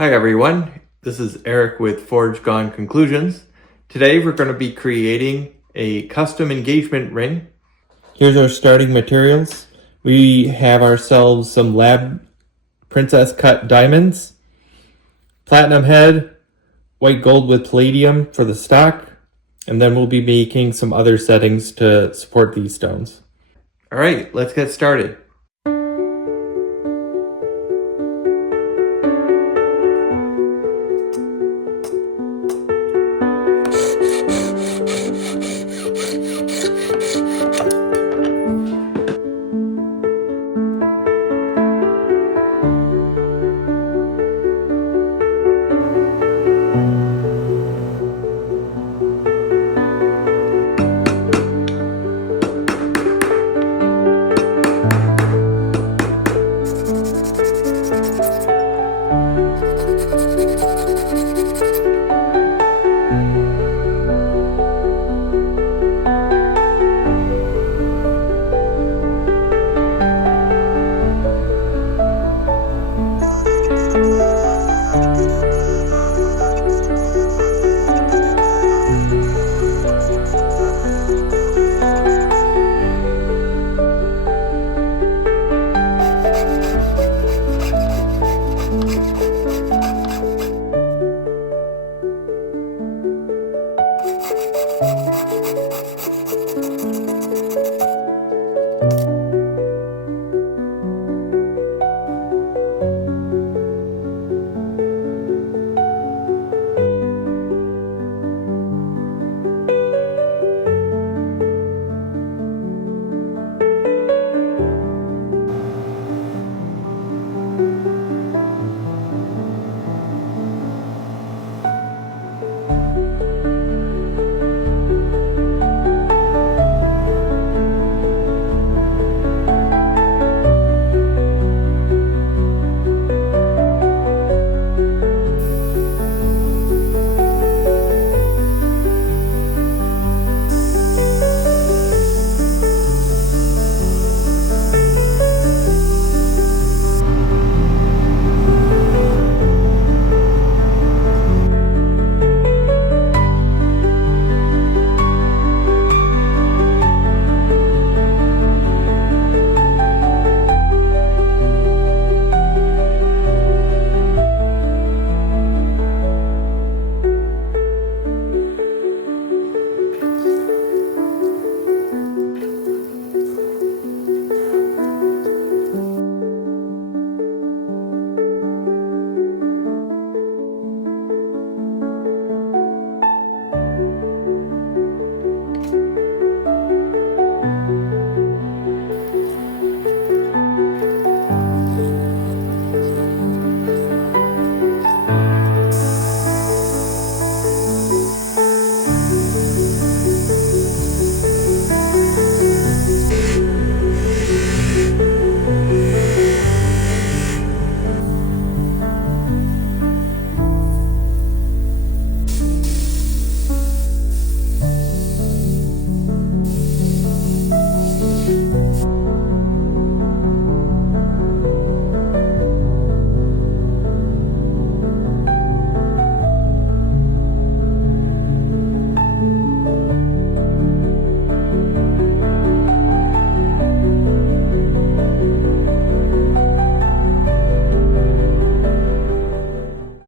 Hi everyone, this is Eric with Forge Gone Conclusions. Today we're going to be creating a custom engagement ring. Here's our starting materials. We have ourselves some lab princess cut diamonds, platinum head, white gold with palladium for the stock, and then we'll be making some other settings to support these stones. Alright, let's get started.